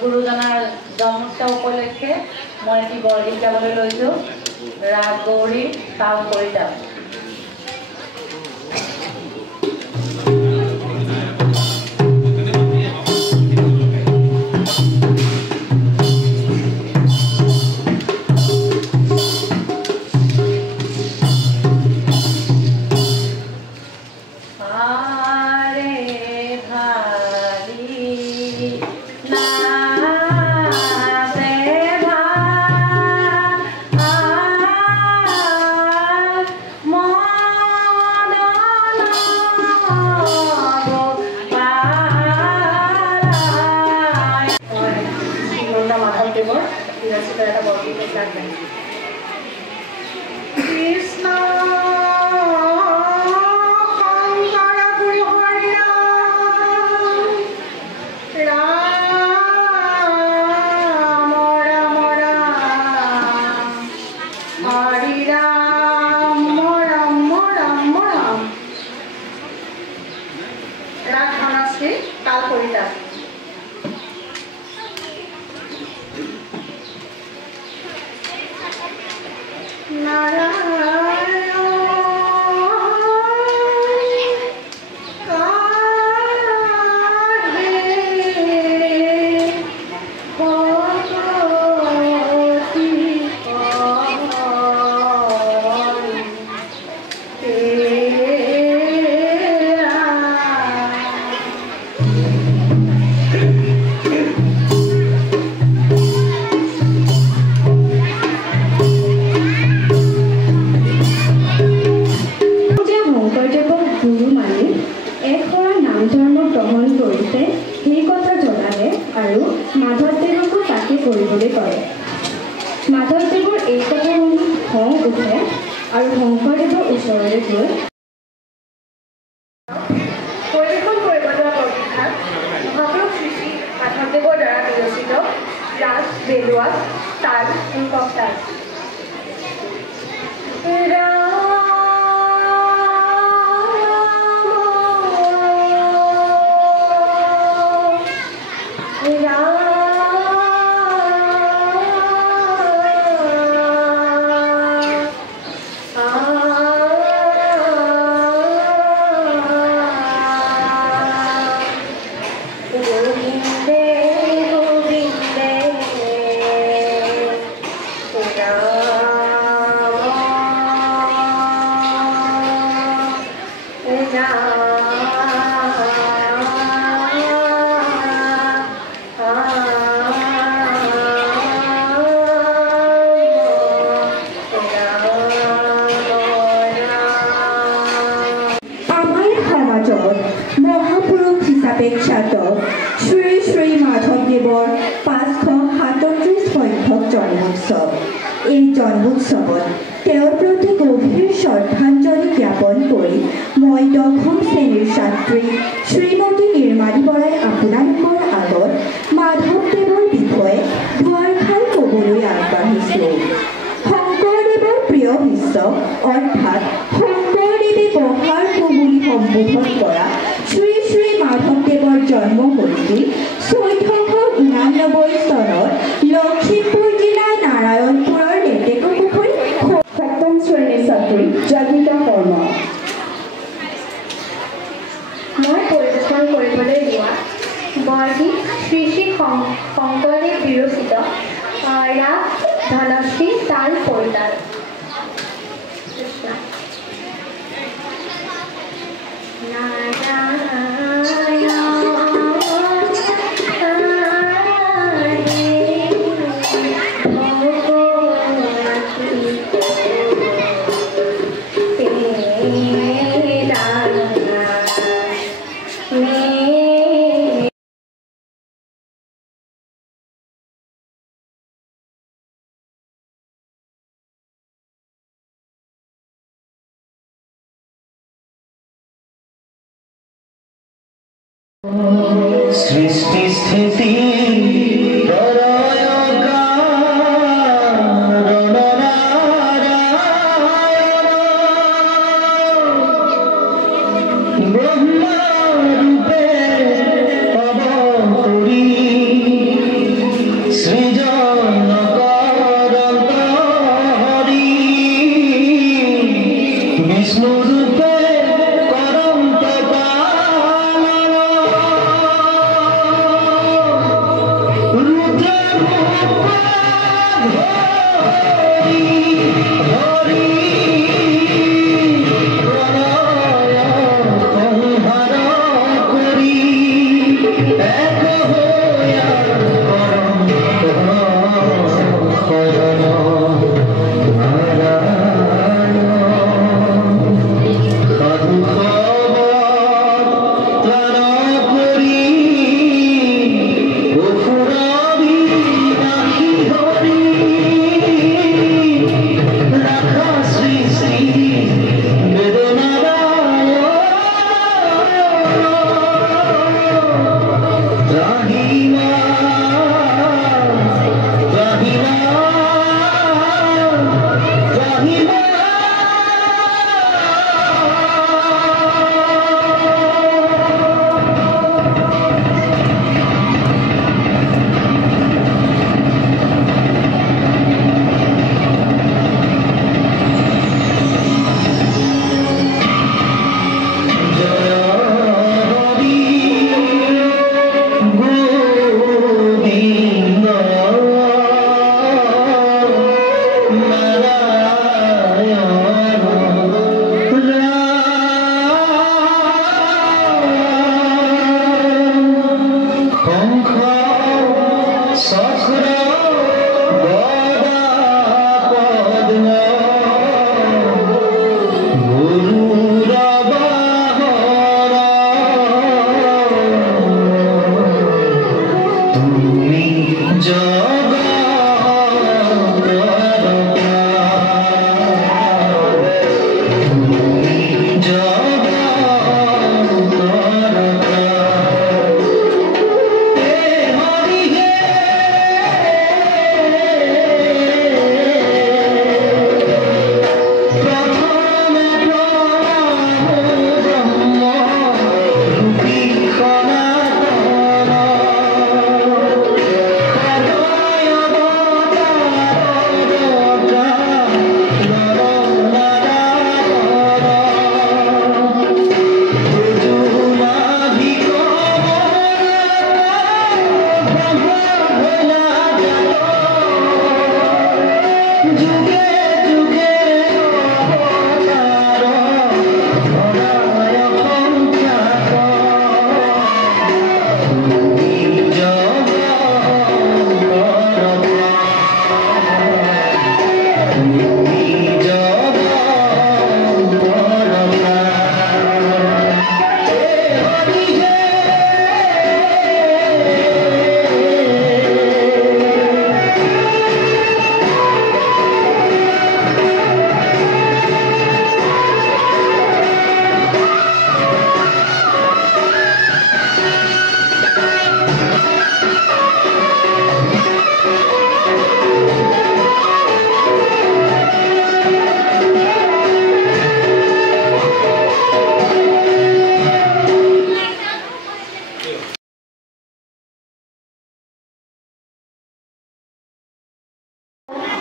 গুৰুজনাৰ জন্মোৎসৱ উপলক্ষে মই এটি বৰগীত গাবলৈ লৈছোঁ। ৰাগ গৌৰী তাল কৰিতাল। মাধৱদেৱৰ এই কথা শুনি খং উঠে আৰু শংকৰদেৱৰ ওচৰলৈ গৈ পৰিৱেশন কৰিব যোৱা বৰগীতভাগ মহাপুৰুষ শ্ৰী শ্ৰী মাধৱদেৱৰ দ্বাৰা বিৰচিত ৰাগ বেলুৱাত তাল ৰূপক তাল। মহাপুৰুষ হিচাপে খ্যাত শ্ৰী শ্ৰী মাধৱদেৱৰ 537 সংখ্যক জন্মোৎসৱ। এই জন্মোৎসৱত তেওঁৰ প্ৰতি গভীৰ শ্ৰদ্ধাঞ্জলি জ্ঞাপন কৰি মই 10ম শ্ৰেণীৰ ছাত্ৰী শ্ৰীমতী নিৰ্মালী বৰাই আপোনালোকৰ আগত মাধৱদেৱৰ বিষয়ে দুআষাৰ ক'বলৈ আগবাঢ়িছোঁ। শংকৰদেৱৰ প্ৰিয় শিষ্য অৰ্থাৎ শংকৰদেৱে বহাৰ বুলি সম্বোধন কৰা শ্ৰী শ্ৰী মাধৱদেৱৰ জন্ম হৈছিল 1499 চনত লখিমপুৰ জিলাৰ নাৰায়ণপুৰৰ লেটেকুপুখুৰী 7ম শ্ৰেণীৰ ছাত্ৰী জাগৃতা শৰ্মা। মই পৰিৱেশন কৰিবলৈ লোৱা বৰগীত শ্ৰী শ্ৰী শংকৰদেৱ বিৰচিত ৰাগ ধনশ্ৰী তাল পৰিতাল। सृष्टि स्थिति ब्रह्मा रूपे अवतरी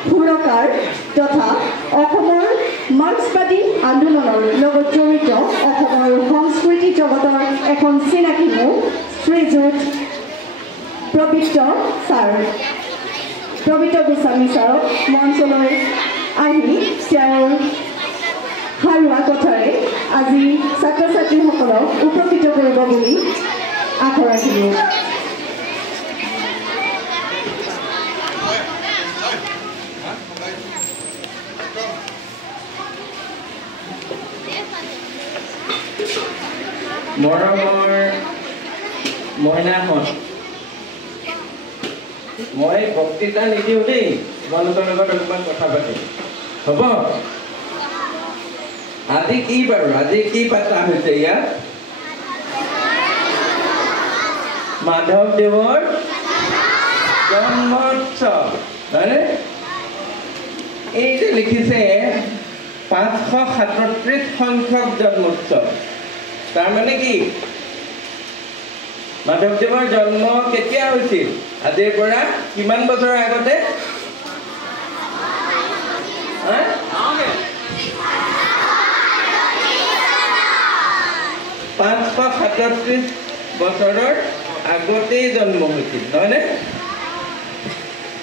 সুৰকাৰ তথা অসমৰ মাৰ্ক্সবাদী আন্দোলনৰ লগত জড়িত অসমৰ সংস্কৃতি জগতৰ এখন চিনাকি মুখ শ্ৰীযুত পবিত্ৰ গোস্বামী ছাৰক মঞ্চলৈ আহি তেওঁৰ সাৰুৱা কথাৰে আজি ছাত্ৰ ছাত্ৰীসকলক উপকৃত কৰিব বুলি আশা ৰাখিলোঁ। মৰমৰ মইনাহঁত, মই বক্তৃতা নিদিওঁ দেই, তোমালোকৰ লগত অলপমান কথা পাতিম, হ'ব? আজি কি বাৰু, আজি কি পাতা হৈছে ইয়াত? মাধৱদেৱৰ জন্মোৎসৱ, হয়নে? এই যে লিখিছে 537 সংখ্যক জন্মোৎসৱ, তাৰমানে কি? মাধৱদেৱৰ জন্ম কেতিয়া হৈছিল? আজিৰ পৰা কিমান বছৰৰ আগতে? 537 বছৰৰ আগতেই জন্ম হৈছিল, নহয়নে?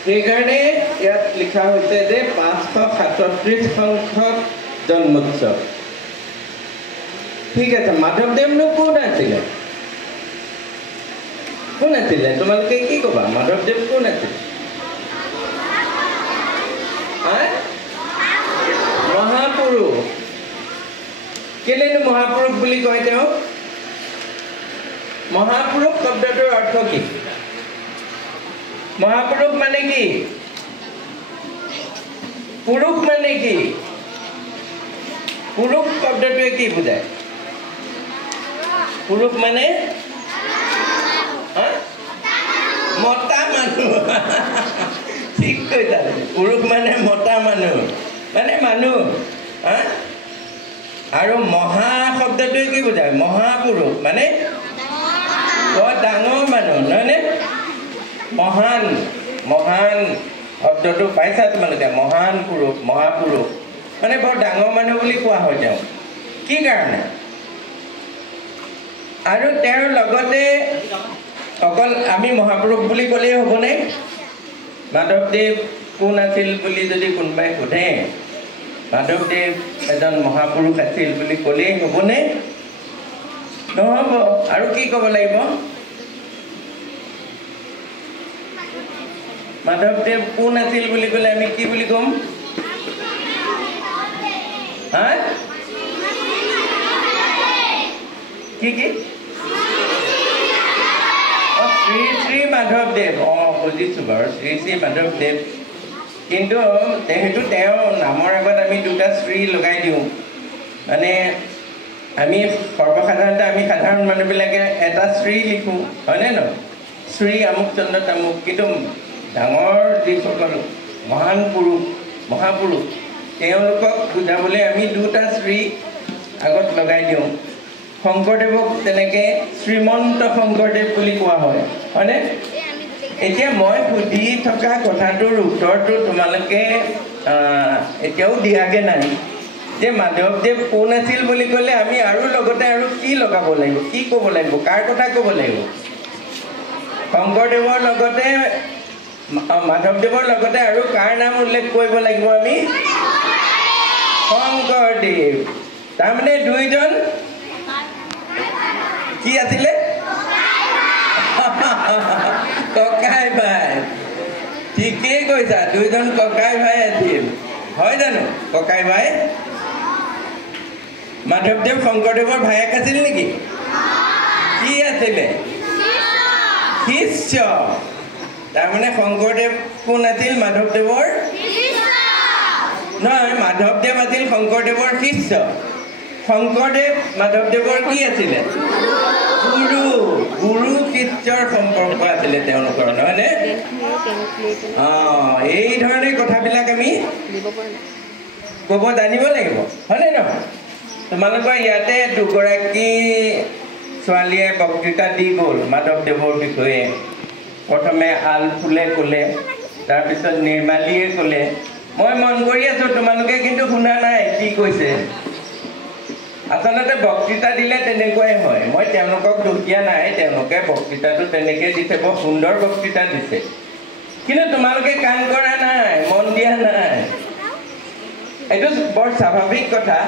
সেইকাৰণে ইয়াত লিখা হৈছে যে 537 সংখ্যক জন্মোৎসৱ। ঠিক আছে, মাধৱদেৱনো কোন আছিলে? কোন আছিলে? তোমালোকে কি ক'বা? মাধৱদেৱ কোন আছিলে? মহাপুৰুষ। কেলেনো মহাপুৰুষ বুলি কয় তেওঁ? মহাপুৰুষ শব্দটোৰ অৰ্থ কি? মহাপুৰুষ মানে কি? পুৰুষ মানে কি? পুৰুষ শব্দটোৱে কি বুজায়? পুৰুষ মানে মতা মানুহ। ঠিক কৈছা, পুৰুষ মানে মতা মানুহ, মানে মানুহ। আৰু মহা শব্দটোৱে কি বুজায়? মহাপুৰুষ মানে বৰ ডাঙৰ মানুহ, নহয়নে? মহান, মহান শব্দটো পাইছা তোমালোকে? মহান পুৰুষ, মহাপুৰুষ মানে বৰ ডাঙৰ মানুহ বুলি কোৱা হয় তেওঁ। কি কাৰণে? আৰু তেওঁৰ লগতে অকল আমি মহাপুৰুষ বুলি ক'লেই হ'বনে? মাধৱদেৱ কোন আছিল বুলি যদি কোনোবাই সোধে, মাধৱদেৱ এজন মহাপুৰুষ আছিল বুলি ক'লেই হ'বনে? নহ'ব। আৰু কি ক'ব লাগিব? মাধৱদেৱ কোন আছিল বুলি ক'লে আমি কি বুলি ক'ম? কি কি? শ্ৰী শ্ৰী মাধৱদেৱ। বুজিছোঁ বাৰু, শ্ৰী শ্ৰী মাধৱদেৱ। কিন্তু সেইটো তেওঁ নামৰ আগত আমি দুটা শ্ৰী লগাই দিওঁ। মানে আমি সৰ্বসাধাৰণতে আমি সাধাৰণ মানুহবিলাকে এটা শ্ৰী লিখোঁ, হয়নে নহয়? শ্ৰী আমুক চন্দ্ৰ তামুক। কিন্তু ডাঙৰ যিসকল মহান পুৰুষ, মহাপুৰুষ, তেওঁলোকক বুজাবলৈ আমি দুটা শ্ৰী আগত লগাই দিওঁ। শংকৰদেৱক তেনেকৈ শ্ৰীমন্ত শংকৰদেৱ বুলি কোৱা হয়, হয়নে? এতিয়া মই সুধি থকা কথাটোৰ উত্তৰটো তোমালোকে এতিয়াও দিয়াগৈ নাই যে মাধৱদেৱ কোন আছিল বুলি ক'লে আমি আৰু লগতে আৰু কি লগাব লাগিব, কি ক'ব লাগিব, কাৰ কথা ক'ব লাগিব? শংকৰদেৱৰ লগতে, মাধৱদেৱৰ লগতে আৰু কাৰ নাম উল্লেখ কৰিব লাগিব আমি? শংকৰদেৱ। তাৰমানে দুইজন কি আছিলে? ককাই ভাই। ঠিকেই কৈছা, দুইজন ককাই ভাই আছিল, হয় জানো? ককাই ভাই। মাধৱদেৱ শংকৰদেৱৰ ভায়েক আছিল নেকি? কি আছিলে? শিষ্য। তাৰমানে শংকৰদেৱ কোন আছিল? মাধৱদেৱৰ নহয়, মাধৱদেৱ আছিল শংকৰদেৱৰ শিষ্য। শংকৰদেৱ মাধৱদেৱৰ কি আছিলে? গুৰু। গুৰু শিষ্যৰ সম্পৰ্ক আছিলে তেওঁলোকৰ, নহয়নে? এই ধৰণে কথাবিলাক আমি ক'ব জানিব লাগিব, হয়নে নহয়? তোমালোকৰ ইয়াতে দুগৰাকী ছোৱালীয়ে বক্তৃতা দি গ'ল মাধৱদেৱৰ বিষয়ে প্ৰথমে আলফুলে ক'লে তাৰপিছত নিৰ্মালীয়ে ক'লে মই মন কৰি আছোঁ তোমালোকে কিন্তু শুনা নাই কি কৈছে আচলতে বক্তৃতা দিলে তেনেকুৱাই হয় মই তেওঁলোকক দোষ দিয়া নাই তেওঁলোকে বক্তৃতাটো তেনেকৈ দিছে বৰ সুন্দৰ বক্তৃতা দিছে কিন্তু তোমালোকে কাম কৰা নাই মন দিয়া নাই এইটো বৰ স্বাভাৱিক কথা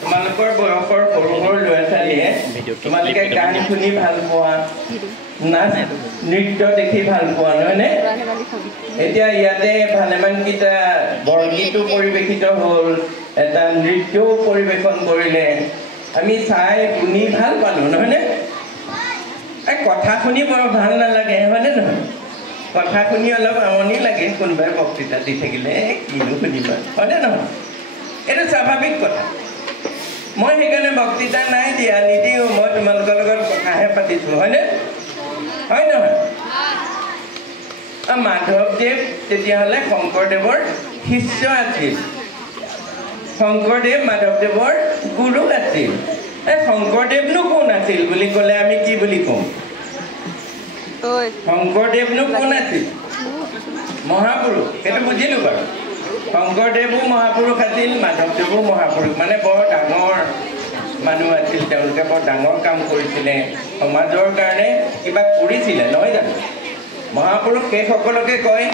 তোমালোকৰ বয়সৰ সৰু সৰু ল'ৰা ছোৱালীয়ে তোমালোকে গান শুনি ভাল পোৱা নাচ নৃত্য দেখি ভাল পোৱা নহয়নে এতিয়া ইয়াতে ভালেমানকেইটা বৰগীতো পৰিৱেশিত হ'ল এটা নৃত্যও পৰিৱেশন কৰিলে আমি চাই শুনি ভাল পালোঁ নহয়নে এই কথা শুনি বৰ ভাল নালাগে হয়নে নহয় কথা শুনি অলপ আমনি লাগে কোনোবাই বক্তৃতা দি থাকিলে কিনো শুনিবা হয়নে নহয় এইটো স্বাভাৱিক কথা মই সেইকাৰণে বক্তৃতা নাই দিয়া নিদিওঁ মই তোমালোকৰ লগত কথাহে পাতিছোঁ হয়নে হয় নহয় মাধৱদেৱ তেতিয়াহ'লে শংকৰদেৱৰ শিষ্য আছিল শংকৰদেৱ মাধৱদেৱৰ গুৰু আছিল এই শংকৰদেৱনো কোন আছিল বুলি ক'লে আমি কি বুলি কওঁ শংকৰদেৱনো কোন আছিল মহাপুৰুষ সেইটো বুজিলোঁ বাৰু শংকৰদেৱো মহাপুৰুষ আছিল মাধৱদেৱো মহাপুৰুষ মানে বৰ ডাঙৰ মানুহ আছিল তেওঁলোকে বৰ ডাঙৰ কাম কৰিছিলে সমাজৰ কাৰণে কিবা কৰিছিলে নহয় জানো মহাপুৰুষ সেইসকলকে কয়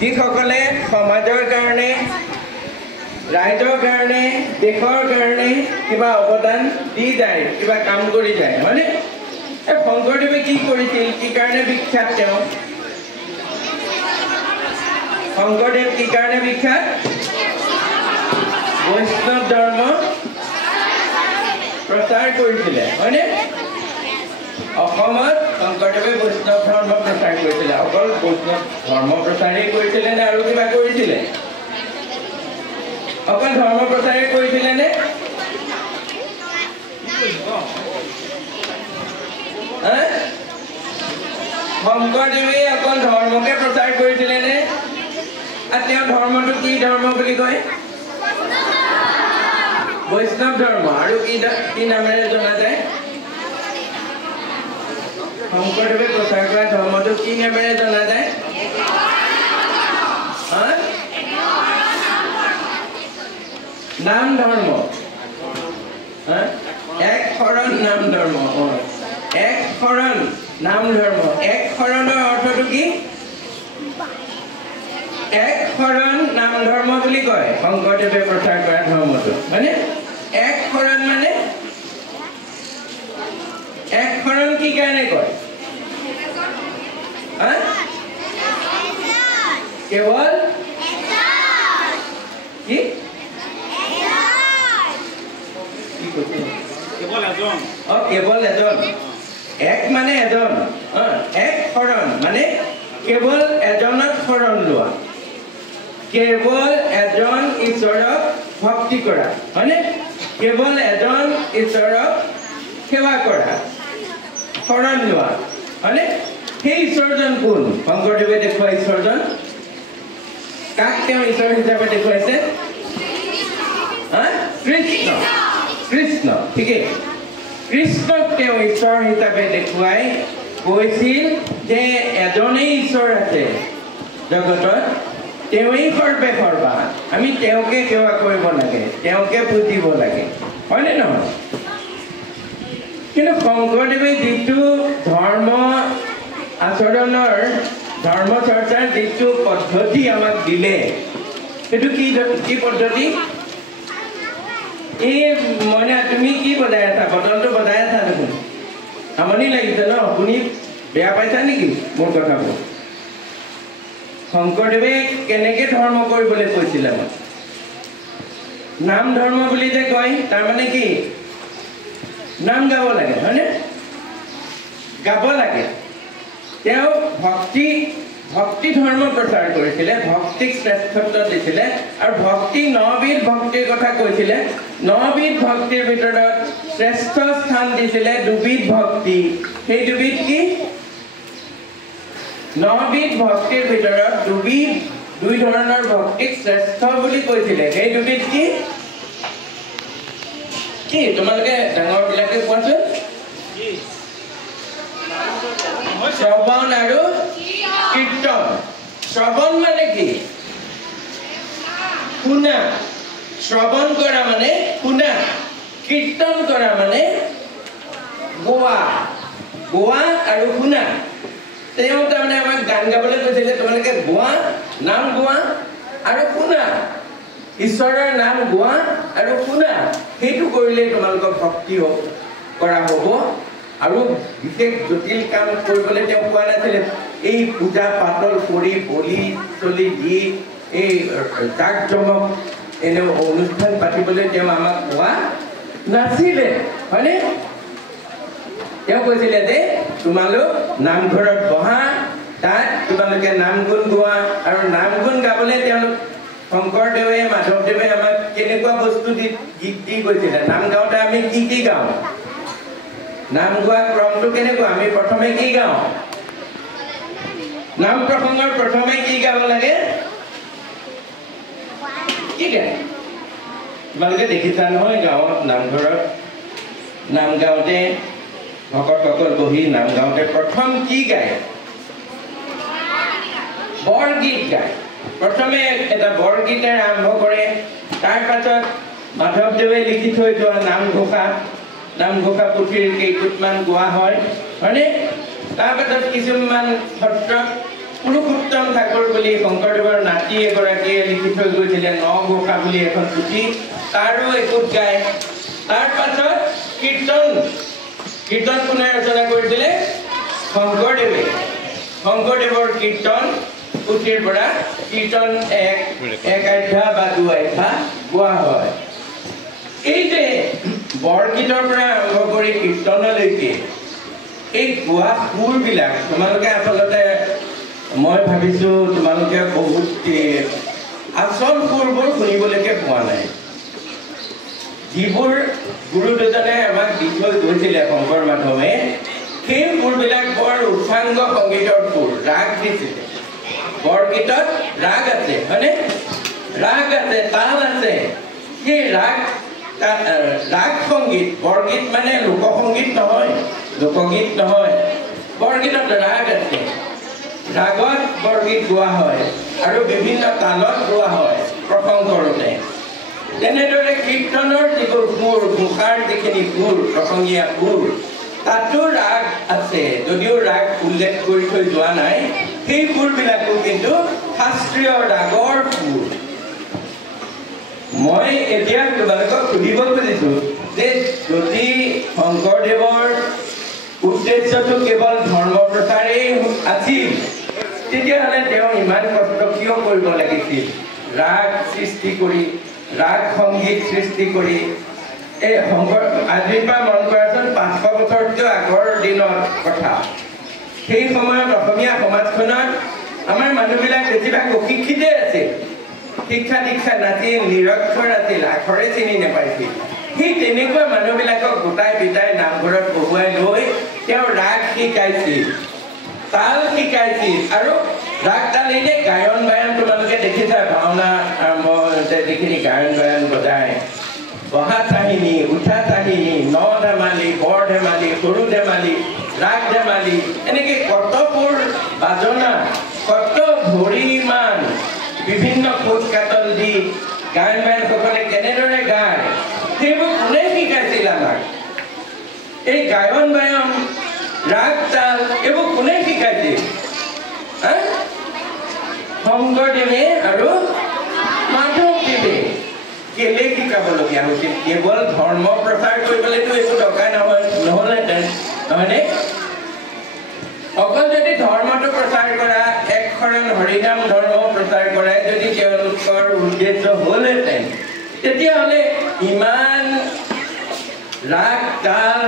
যিসকলে সমাজৰ কাৰণে ৰাইজৰ কাৰণে দেশৰ কাৰণে কিবা অৱদান দি যায় কিবা কাম কৰি যায় হয়নে এই শংকৰদেৱে কি কৰিছিল কি কাৰণে বিখ্যাত তেওঁ শংকৰদেৱ কি কাৰণে বিখ্যাত বৈষ্ণৱ ধৰ্ম প্ৰচাৰ কৰিছিলে হয়নে অসমত শংকৰদেৱে বৈষ্ণৱ ধৰ্ম প্ৰচাৰ কৰিছিলে অকল বৈষ্ণৱ ধৰ্ম প্ৰচাৰেই কৰিছিলে নে আৰু কিবা কৰিছিলে অকল ধৰ্ম প্ৰচাৰেই কৰিছিলে নে শংকৰদেৱে অকল ধৰ্মকে প্ৰচাৰ কৰিছিলে নে আৰু তেওঁ ধৰ্মটো কি ধৰ্ম বুলি কয় বৈষ্ণৱ ধৰ্ম আৰু কি নামেৰে জনা যায় শংকৰদেৱে প্ৰচাৰ কৰা ধৰ্মটো কি নামেৰে জনা যায় নাম ধৰ্ম এক শৰণ নাম ধৰ্ম এক শৰণ নাম ধৰ্ম এক শৰণৰ অৰ্থটো কি এক শৰণ নাম ধৰ্ম বুলি কয় শংকৰদেৱে প্ৰচাৰ কৰা ধৰ্মটো হয়নে এক শৰণ মানে এক শৰণ কি কাৰণে কয় কেৱল কি কেৱল এজন এক মানে এজন এক শৰণ মানে কেৱল এজনত শৰণ লোৱা কেৱল এজন ঈশ্বৰক ভক্তি কৰা হয়নে কেৱল এজন ঈশ্বৰক সেৱা কৰা শৰণ লোৱা হয়নে সেই ঈশ্বৰজন কোন শংকৰদেৱে দেখুওৱা ঈশ্বৰজন কাক তেওঁ ঈশ্বৰ হিচাপে দেখুৱাইছে কৃষ্ণ কৃষ্ণ ঠিকেই কৃষ্ণক তেওঁ ঈশ্বৰ হিচাপে দেখুৱাই কৈছিল যে এজনেই ঈশ্বৰ আছে জগতত তেওঁই সৰ্বে সৰ্বা আমি তেওঁকে সেৱা কৰিব লাগে তেওঁকে পুজিব লাগে হয়নে নহয় কিন্তু শংকৰদেৱে যিটো ধৰ্ম আচৰণৰ ধৰ্ম চৰ্চাৰ যিটো পদ্ধতি আমাক দিলে সেইটো কি পদ্ধতি এই মইনা তুমি কি বজাই আছা বটলটো বজাই আছা দেখোন আমনি লাগিছে ন শুনি বেয়া পাইছা নেকি মোৰ কথাবোৰ শংকৰদেৱে কেনেকৈ ধৰ্ম কৰিবলৈ কৈছিলে আমাক নাম ধৰ্ম বুলি যে কয় তাৰমানে কি নাম গাব লাগে হয়নে গাব লাগে তেওঁ ভক্তি ধৰ্ম প্ৰচাৰ কৰিছিলে ভক্তিক শ্ৰেষ্ঠত্ব দিছিলে আৰু ভক্তি ৯বিধ ভক্তিৰ কথা কৈছিলে ৯বিধ ভক্তিৰ ভিতৰত শ্ৰেষ্ঠ স্থান দিছিলে ২বিধ ভক্তি সেই ২বিধ কি ৯বিধ ভক্তিৰ ভিতৰত ২ ধৰণৰ ভক্তিক শ্ৰেষ্ঠ বুলি কৈছিলে সেই ২বিধ কি তোমালোকে ডাঙৰবিলাকে কোৱাচোন শ্ৰৱণ আৰু কীৰ্তন শ্ৰৱণ মানে কি শুনা শ্ৰৱণ কৰা মানে শুনা কীৰ্তন কৰা মানে গোৱা গোৱা আৰু শুনা তেওঁ তাৰমানে আমাক গান গাবলৈ কৈছিলে তোমালোকে গোৱা নাম গোৱা আৰু শুনা ঈশ্বৰৰ নাম গোৱা আৰু শুনা সেইটো কৰিলে তোমালোকৰ ভক্তি কৰা হ'ব আৰু বিশেষ জটিল কাম কৰিবলৈ তেওঁ কোৱা নাছিলে এই পূজা পাতল কৰি বলি চলি দি এই জাক জমক এনে অনুষ্ঠান পাতিবলৈ তেওঁ আমাক কোৱা নাছিলে হয়নে তেওঁ কৈছিলে যে তোমালোক নামঘৰত বহা তাত তোমালোকে নাম গুণ গোৱা আৰু নাম গুণ গাবলৈ তেওঁলোক শংকৰদেৱে মাধৱদেৱে আমাক কেনেকুৱা বস্তু গীত দি কৈছিলে নাম গাওঁতে আমি কি গাওঁ নাম গোৱা ক্ৰমটো কেনেকুৱা আমি প্ৰথমে কি গাওঁ নাম প্ৰসংগৰ প্ৰথমে কি গাব লাগে কি গায় তোমালোকে দেখিছা নহয় গাঁৱত নামঘৰত নাম গাওঁতে ভকতসকল বহি নাম গাওঁতে প্ৰথম কি গায় বৰগীত গায় প্ৰথমে এটা বৰগীতেৰে আৰম্ভ কৰে তাৰ পাছত মাধৱদেৱে লিখি থৈ যোৱা নামঘোষা পুথিৰ কেইটুকমান গোৱা হয় হয়নে তাৰ পাছত কিছুমান সত্ৰত পুৰুষোত্তম ঠাকুৰ বুলি শংকৰদেৱৰ নাতি এগৰাকীয়ে লিখি থৈ গৈছিলে নঘোষা বুলি এখন পুথি তাৰো একোট গায় তাৰ পাছত কীৰ্তন কোনে ৰচনা কৰিছিলে শংকৰদেৱৰ কীৰ্তন পুথিৰ পৰা কীৰ্তন এক অধ্যায় বা 2 অধ্যায় গোৱা হয় এই যে বৰগীতৰ পৰা আৰম্ভ কৰি কীৰ্তনলৈকে এই গোৱা সুৰবিলাক তোমালোকে আচলতে মই ভাবিছোঁ তোমালোকে বহুত আচল সুৰবোৰ শুনিবলৈকে পোৱা নাই যিবোৰ গুৰু দুজনে আমাক দি থৈ গৈছিলে শংকৰ মাধৱে সেই সুৰবিলাক বৰ উচ্চাংগ সংগীতৰ সুৰ ৰাগ দিছিলে বৰগীতত ৰাগ আছে হয়নে ৰাগ আছে তাল আছে সেই ৰাগ সংগীত বৰগীত মানে লোকসংগীত নহয় লোকগীত নহয় বৰগীতত ৰাগ আছে ৰাগত বৰগীত গোৱা হয় আৰু বিভিন্ন তালত গোৱা হয় প্ৰসংগ কৰোঁতে তেনেদৰে কীৰ্তনৰ যিবোৰ সুৰ ঘোষাৰ যিখিনি সুৰ প্ৰসংগীয়া সুৰ তাতো ৰাগ আছে যদিও ৰাগ উল্লেখ কৰি থৈ যোৱা নাই সেই সুৰবিলাকো কিন্তু শাস্ত্ৰীয় ৰাগৰ সুৰ মই এতিয়া তোমালোকক সুধিব খুজিছোঁ যে যদি শংকৰদেৱৰ উদ্দেশ্যটো কেৱল ধৰ্ম প্ৰচাৰেই আছিল তেতিয়াহ'লে তেওঁ ইমান কষ্ট কিয় কৰিব লাগিছিল ৰাগ সৃষ্টি কৰি ৰাগ সংগীত সৃষ্টি কৰি এই শংকৰ আজিৰ পৰা মন কৰাচোন 500 বছৰতকৈ আগৰ দিনৰ কথা সেই সময়ত অসমীয়া সমাজখনত আমাৰ মানুহবিলাক বেছিভাগ অশিক্ষিতে আছিল শিক্ষা দীক্ষা নাছিল নিৰক্ষৰ আছিল আখৰে চিনি নাপাইছিল সেই তেনেকুৱা মানুহবিলাকক গোটাই পিটাই নামঘৰত বহুৱাই লৈ তেওঁ ৰাগ শিকাইছিল তাল শিকাইছিল আৰু ৰাগ তাল এনে গায়ন বায়ন তোমালোকে দেখিছা ভাওনা আৰম্ভ যিখিনি গায়ন বায়ন বজায় বহা কাহিনী উঠা কাহিনী ন ধেমালি বৰ ধেমালি সৰু ধেমালি ৰাগ ধেমালি এনেকৈ কতবোৰ বাজনা কত ভৰিমান বিভিন্ন খোজ কাটল দি গায়ন বায়নসকলে কেনেদৰে গায় সেইবোৰ কোনে শিকাইছিল আমাক এই গায়ন বায়ন ৰাগ তাল এইবোৰ কোনে শিকাইছিল শংকৰদেৱে আৰু মাধৱদেৱে কেলে শিকাবলগীয়া হৈছিল কেৱল ধৰ্ম প্ৰচাৰ কৰিবলৈতো একো দৰকাৰ নহ'লহেঁতেন নহয়নে অকল যদি ধৰ্মটো প্ৰচাৰ কৰা একশৰণ হৰিনাম ধৰ্ম প্ৰচাৰ কৰাই যদি তেওঁলোকৰ উদ্দেশ্য হ'লহেঁতেন তেতিয়াহ'লে ইমান ৰাগ তাল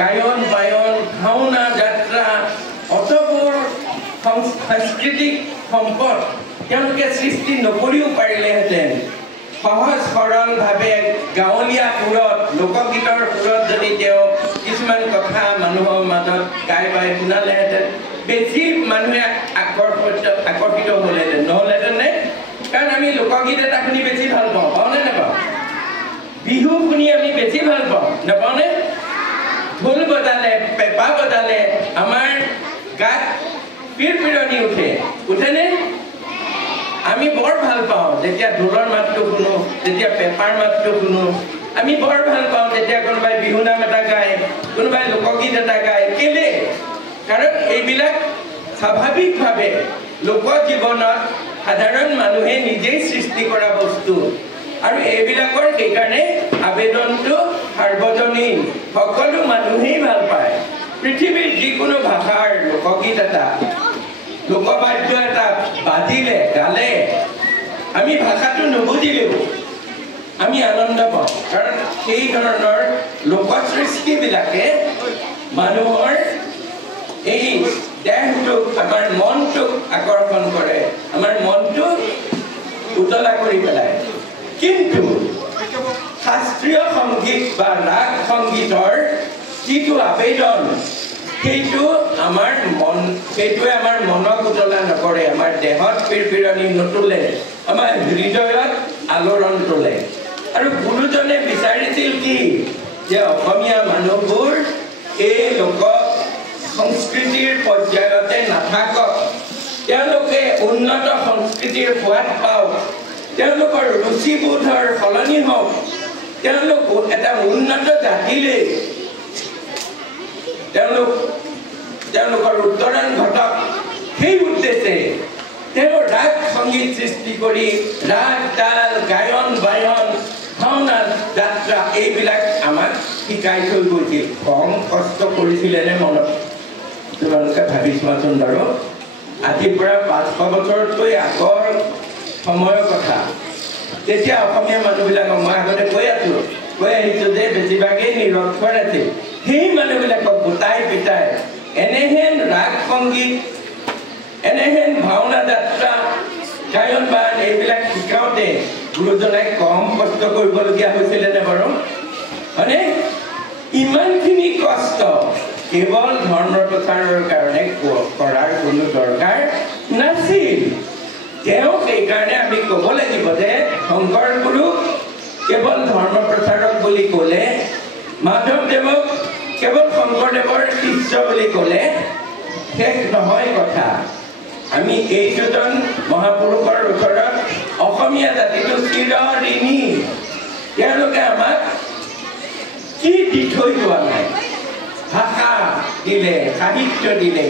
গায়ন বায়ন ভাওনা যাত্ৰা অতবোৰ সাংস্কৃতিক সম্পদ তেওঁলোকে সৃষ্টি নকৰিও পাৰিলেহেঁতেন সহজ সৰলভাৱে গাঁৱলীয়া সুৰত লোকগীতৰ সুৰত যদি তেওঁ কিছুমান কথা মানুহৰ মাজত গাই বাই শুনালেহেঁতেন বেছি মানুহে আকৰ্ষিত হ'লেহেঁতেন নহ'লেহেঁতেন নে কাৰণ আমি লোকগীত এটা শুনি বেছি ভাল পাওঁ পাওঁনে নাপাওঁ বিহু শুনি আমি বেছি ভাল পাওঁ নাপাওঁনে ঢোল বজালে পেঁপা বজালে আমাৰ গাত পিৰপিৰণি উঠেনে? আমি বৰ ভাল পাওঁ যেতিয়া ঢোলৰ মাতটো শুনো, যেতিয়া পেঁপাৰ মাতটো শুনো। আমি বৰ ভাল পাওঁ যেতিয়া কোনোবাই বিহুনাম এটা গায়, কোনোবাই লোকগীত এটা গায়। কেলে? কাৰণ এইবিলাক স্বাভাৱিকভাৱে লোকজীৱনত সাধাৰণ মানুহে নিজেই সৃষ্টি কৰা বস্তু। আৰু এইবিলাকৰ সেইকাৰণে আবেদনটো সাৰ্বজনীন, সকলো মানুহেই ভাল পায়। পৃথিৱীৰ যিকোনো ভাষাৰ লোকগীত এটা, লোকবাদ্য এটা বাজিলে গালে আমি ভাষাটো নুবুজিলেও আমি আনন্দ পাওঁ। কাৰণ সেই ধৰণৰ লোকসৃষ্টিবিলাকে মানুহৰ এই দেহটোক, আমাৰ মনটোক আকৰ্ষণ কৰে, আমাৰ মনটোক উতলা কৰি পেলায়। কিন্তু শাস্ত্ৰীয় সংগীত বা ৰাগ সংগীতৰ যিটো আবেদন, সেইটোৱে আমাৰ মনক উতলা নকৰে, আমাৰ দেহত পিৰপিৰণি নুতুলে, আমাৰ হৃদয়ত আলোড়ন তোলে। আৰু গুৰুজনে বিচাৰিছিল কি যে অসমীয়া মানুহবোৰ এই লোক সংস্কৃতিৰ পৰ্যায়তে নাথাকক, তেওঁলোকে উন্নত সংস্কৃতিৰ সোৱাদ পাওক, তেওঁলোকৰ ৰুচিবোধৰ সলনি হওক, তেওঁলোক এটা উন্নত জাতিলৈ তেওঁলোকৰ উত্তৰণ ঘটক। সেই উদ্দেশ্যে তেওঁ ৰাগ সংগীত সৃষ্টি কৰি ৰাগ তাল, গায়ন বায়ন, ভাওনা যাত্ৰা এইবিলাক আমাক শিকাই থৈ গৈছিল। কম কষ্ট কৰিছিলেনে মনত তোমালোকে ভাবি চোৱাচোন বাৰু। আজিৰ পৰা 500 বছৰতকৈ আগৰ সময়ৰ কথা। তেতিয়া অসমীয়া মানুহবিলাকক মই আগতে কৈ আহিছোঁ যে বেছিভাগেই নিৰক্ষৰ আছিল। সেই মানুহবিলাকক গোটাই পিটাই এনেহেন ৰাগ সংগীত, এনেহেন ভাওনা যাত্ৰা, গায়ন বায়ন এইবিলাক শিকাওঁতে গুৰুজনাই কম কষ্ট কৰিবলগীয়া হৈছিলেনে বাৰু? হয়নে? ইমানখিনি কষ্ট কেৱল ধৰ্ম প্ৰচাৰৰ কাৰণে কৰাৰ কোনো দৰকাৰ নাছিল। তেওঁ সেইকাৰণে আমি ক'ব লাগিব যে শংকৰ গুৰুক কেৱল ধৰ্ম প্ৰচাৰক বুলি ক'লে, মাধৱদেৱক কেৱল শংকৰদেৱৰ শিষ্য বুলি ক'লে শেষ নহয় কথা। আমি এই দুজন মহাপুৰুষৰ ওচৰত অসমীয়া জাতিটো চিৰঋণী। তেওঁলোকে আমাক কি দি থৈ যোৱা নাই? ভাষা দিলে, সাহিত্য দিলে,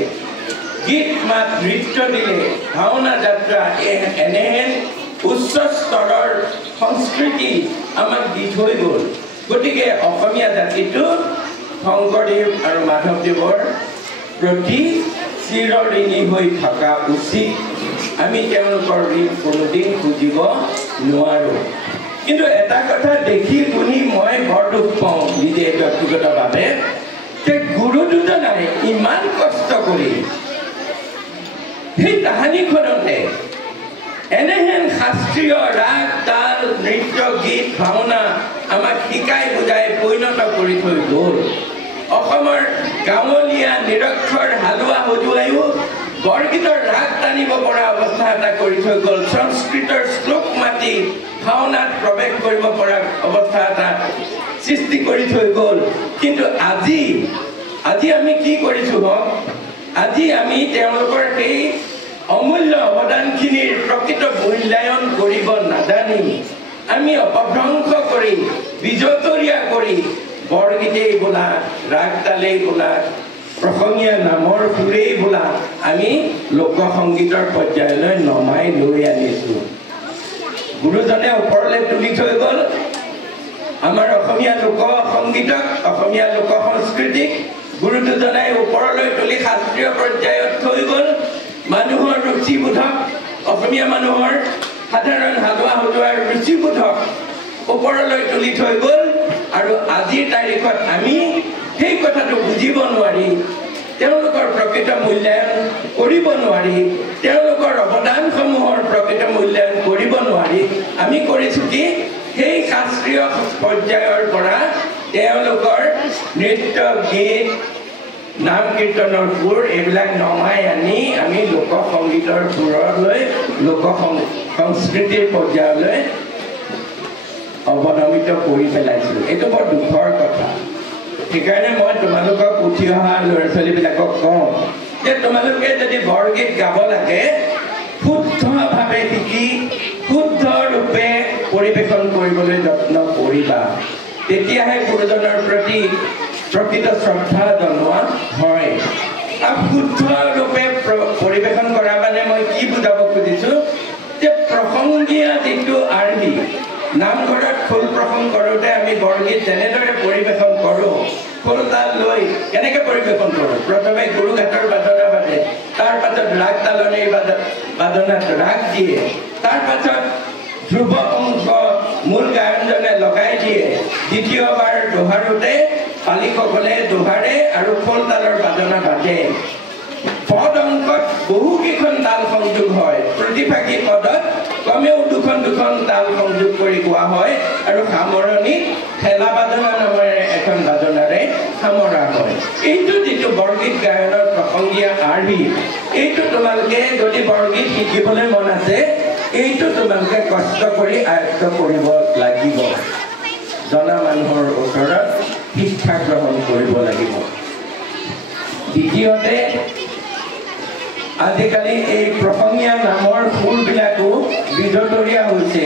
গীত মাত নৃত্য দিলে, ভাওনা যাত্ৰা, এনেহেন উচ্চ স্তৰৰ সংস্কৃতি আমাক দি থৈ গ'ল। গতিকে অসমীয়া জাতিটো শংকৰদেৱ আৰু মাধৱদেৱৰ প্ৰতি চিৰঋণী হৈ থকা উচিত। আমি তেওঁলোকৰ ঋণ কোনোদিন খুজিব নোৱাৰোঁ। কিন্তু এটা কথা দেখি শুনি মই বৰ দুখ পাওঁ নিজে ব্যক্তিগতভাৱে, যে গুৰু দুজনাই ইমান কষ্ট কৰি সেই তাহানিখনতে এনেহেন শাস্ত্ৰীয় ৰাগ তাল, নৃত্য, গীত, ভাওনা আমাক শিকাই বুজাই পৰিণত কৰি থৈ গ'ল। অসমৰ গাঁৱলীয়া নিৰক্ষৰ হালোৱা হজুৱাইও বৰগীতৰ ৰাগ টানিব পৰা অৱস্থা এটা কৰি থৈ গ'ল। সংস্কৃতৰ শ্লোক মাতি ভাওনাত প্ৰৱেশ কৰিব পৰা অৱস্থা এটা সৃষ্টি কৰি থৈ গ'ল। কিন্তু আজি আমি কি কৰিছোঁ হওক, আজি আমি তেওঁলোকৰ সেই অমূল্য অৱদানখিনিৰ প্ৰকৃত মূল্যায়ন কৰিব নাজানি আমি অপভ্ৰংশ কৰি, বিজতৰীয়া কৰি বৰগীতেই বোলা, ৰাগ তালেই বোলা, প্ৰসংগীয়া নামৰ সুৰেই বোলা আমি লোকসংগীতৰ পৰ্যায়লৈ নমাই লৈ আনিছোঁ। গুৰুজনে ওপৰলৈ তুলি থৈ গ'ল আমাৰ অসমীয়া লোক সংগীতক, অসমীয়া লোক সংস্কৃতিক। গুৰু দুজনাই ওপৰলৈ তুলি শাস্ত্ৰীয় পৰ্যায়ত থৈ গ'ল। মানুহৰ ৰুচিবোধক, অসমীয়া মানুহৰ সাধাৰণ হালোৱা হজুৱাৰ ৰুচিবোধক ওপৰলৈ তুলি থৈ গ'ল। আৰু আজিৰ তাৰিখত আমি সেই কথাটো বুজিব নোৱাৰি, তেওঁলোকৰ প্ৰকৃত মূল্যায়ন কৰিব নোৱাৰি, তেওঁলোকৰ অৱদানসমূহৰ প্ৰকৃত মূল্যায়ন কৰিব নোৱাৰি আমি কৰিছোঁ কি, সেই শাস্ত্ৰীয় পৰ্যায়ৰ পৰা তেওঁলোকৰ নৃত্য, গীত, নাম কীৰ্তনৰ সুৰ এইবিলাক নমাই আনি আমি লোকসংগীতৰ সুৰলৈ, লোক সংস্কৃতিৰ পৰ্যায়লৈ অৱনমিত কৰি পেলাইছোঁ। এইটো বৰ দুখৰ কথা। সেইকাৰণে মই তোমালোকক উঠি অহা ল'ৰা ছোৱালীবিলাকক কওঁ যে তোমালোকে যদি বৰগীত গাব লাগে শুদ্ধভাৱে শিকি শুদ্ধ ৰূপে পৰিৱেশন কৰিবলৈ যত্ন কৰিবা তেতিয়াহে গুৰুজনৰ প্ৰতি প্ৰকৃত শ্ৰদ্ধা জনোৱা হয় আৰু শুদ্ধ ৰূপে পৰিৱেশন কৰা মানে মই কি বুজাব খুজিছোঁ যে প্ৰসংগীয়া যিটো আৰ্হি নামঘৰত খোল প্ৰসংগ কৰোঁতে আমি বৰগীত যেনেদৰে পৰিৱেশন কৰোঁ খোল তাল লৈ কেনেকৈ পৰিৱেশন কৰোঁ প্ৰথমে গুৰুঘাটৰ বাজনা বাজে তাৰ পাছত ৰাগ তালনীৰ বাজনাত ৰাগ দিয়ে তাৰ পাছত ধ্ৰুৱ অংশ মূল গায়নজনে লগাই দিয়ে দ্বিতীয়বাৰ দোহাৰোতে পালিকসকলে দোহাৰে আৰু খোল তালৰ বাজনা বাজে পদ অংকত বহুকেইখন তাল সংযোগ হয় প্ৰতিভাগী পদত কমেও দুখন তাল সংযোগ কৰি গোৱা হয় আৰু সামৰণিত ঠেলা বাজনা নামেৰে এখন বাজনাৰে সামৰা হয় এইটো যিটো বৰগীত গায়নৰ প্ৰসংগীয়া আৰ্হি এইটো তোমালোকে যদি বৰগীত শিকিবলৈ মন আছে এইটো তোমালোকে কষ্ট কৰি আয়ত্ত কৰিব লাগিব জনা মানুহৰ ওচৰত শিক্ষা গ্ৰহণ কৰিব লাগিব দ্বিতীয়তে আজিকালি এই প্ৰসংগীয়া নামৰ সুৰবিলাকো বিধতৰীয়া হৈছে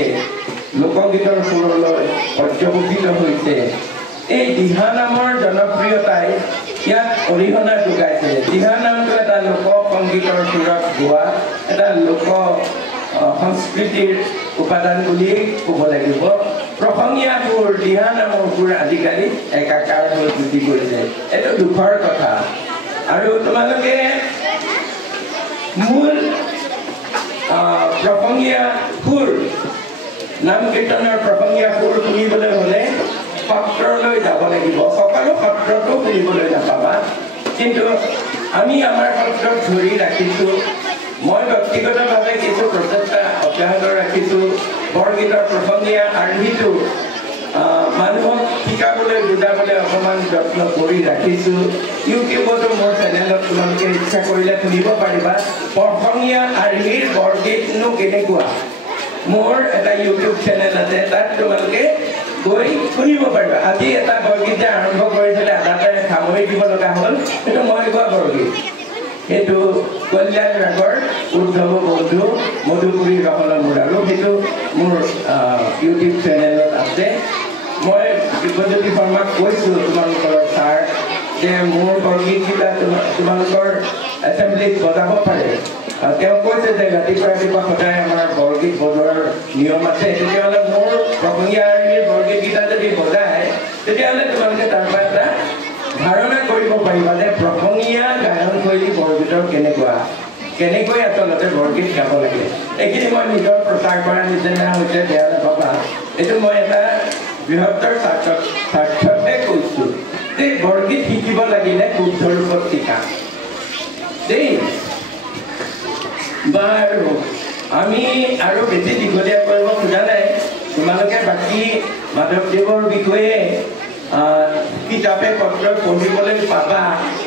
লোকগীতৰ সুৰলৈ পৰ্যবেক্ষিত হৈছে এই দিহা নামৰ জনপ্ৰিয়তাই ইয়াত অৰিহণা যোগাইছে দিহা নামটো এটা লোক সংগীতৰ সুৰত গোৱা এটা লোক সংস্কৃতিৰ উপাদান বুলিয়েই ক'ব লাগিব প্ৰসংগীয়া সুৰ দিহা নামৰ সুৰ আজিকালি একাকাৰ হৈ গুচি গৈছে এইটো দুখৰ কথা আৰু তোমালোকে মূল প্ৰসংগীয়া সুৰ নাম কীৰ্তনৰ প্ৰসংগীয়া সুৰ শুনিবলৈ হ'লে সত্ৰলৈ যাব লাগিব সকলো সত্ৰতো শুনিবলৈ নাপাবা কিন্তু আমি আমাৰ সত্ৰত ধৰি ৰাখিছোঁ মই ব্যক্তিগতভাৱে কিছু প্ৰচেষ্টা অব্যাহত ৰাখিছোঁ বৰগীতৰ প্ৰসংগীয়া আৰ্হিটো মানুহক শিকাবলৈ বুজাবলৈ অকণমান যত্ন কৰি ৰাখিছোঁ ইউটিউবতো মোৰ চেনেলত তোমালোকে ইচ্ছা কৰিলে শুনিব পাৰিবা প্ৰসংগীয়া আৰ্হিৰ বৰগীতনো কেনেকুৱা মোৰ এটা ইউটিউব চেনেল আছে তাত তোমালোকে গৈ শুনিব পাৰিবা আজি এটা বৰগীত যে আৰম্ভ কৰিছিলে আধাতে সামৰি দিব লগা হ'ল সেইটো মই গোৱা বৰগীত সেইটো কল্যাণ ৰাগৰ উদ্ধৱ বন্ধু মধুপুৰী ৰহল মুৰাৰো সেইটো মোৰ ইউটিউব চেনেলত আছে মই বিশ্বজ্যোতি শৰ্মাক কৈছোঁ তোমালোকৰ ছাৰ যে মোৰ বৰগীতকেইটা তোমালোকৰ এছেম্বলিত বজাব পাৰে তেওঁ কৈছে যে ৰাতিপুৱা সদায় আমাৰ বৰগীত বজোৱাৰ নিয়ম আছে তেতিয়াহ'লে মোৰ প্ৰসংগীয়া আৰ্হিৰ বৰগীতকেইটা যদি বজায় তেতিয়াহ'লে তোমালোকে তাৰ পৰা এটা ধাৰণা কৰিব পাৰিবা যে প্ৰসংগীয়া গায়নশৈলী বৰগীতৰ কেনেকৈ আচলতে বৰগীত গাব লাগে এইখিনি মই নিজৰ প্ৰচাৰ কৰা নিচিনা হৈছে বেয়া নাপাবা এইটো মই এটা বৃহত্তৰ স্বাৰ্থতহে কৈছোঁ যে বৰগীত শিকিব লাগিলে শুদ্ধ ৰূপত শিকা দেই বাৰু আমি আৰু বেছি দীঘলীয়া কৰিব খোজা নাই তোমালোকে বাকী মাধৱদেৱৰ বিষয়ে কিতাপে পত্ৰ পঢ়িবলৈ পাবা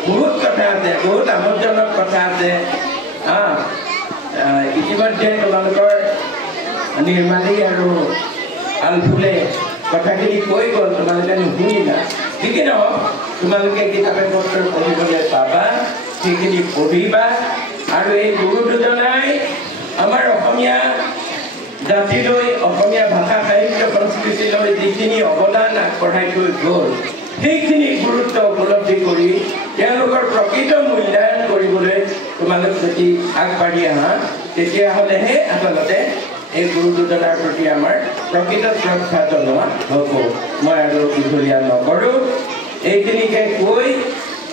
বহুত কথা আছে বহুত আমোদজনক কথা আছে ইতিমধ্যে তোমালোকৰ নিৰ্মালী আৰু আলফুলে কথাখিনি কৈ গ'ল তোমালোকে নুশুনিলা ঠিকেই নহওক তোমালোকে কিতাপে পত্ৰ পঢ়িবলৈ পাবা সেইখিনি পঢ়িবা আৰু এই গুৰু দুজনাই আমাৰ অসমীয়া জাতিলৈ অসমীয়া ভাষা সাহিত্য সংস্কৃতিলৈ যিখিনি অৱদান আগবঢ়াই থৈ গ'ল সেইখিনি গুৰুত্ব উপলব্ধি কৰি তেওঁলোকৰ প্ৰকৃত মূল্যায়ন কৰিবলৈ তোমালোক যদি আগবাঢ়ি আহা তেতিয়াহ'লেহে আচলতে এই গুৰু দুজনাৰ প্ৰতি আমাৰ প্ৰকৃত শ্ৰদ্ধা জনোৱা হ'ব মই আৰু দীঘলীয়া নকৰোঁ এইখিনিকে কৈ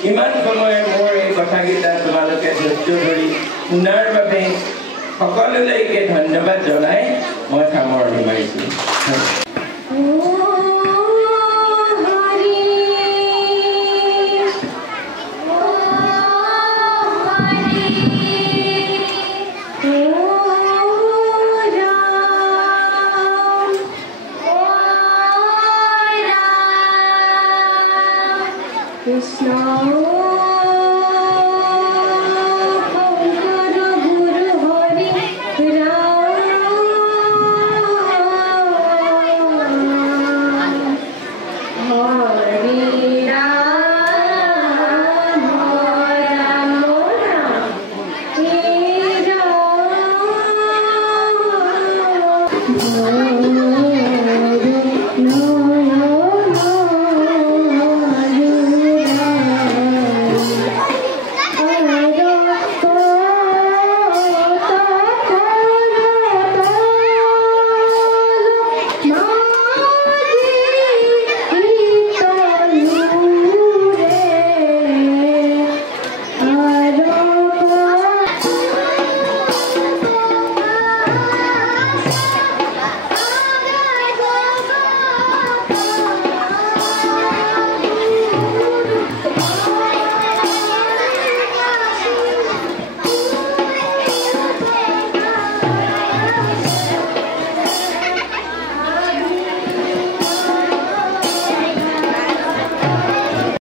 ইমান সময় মোৰ এই কথাকেইটা তোমালোকে ধৈৰ্য ধৰি শুনাৰ বাবে সকলোলৈকে ধন্যবাদ জনাই মই সামৰণি মাৰিছোঁ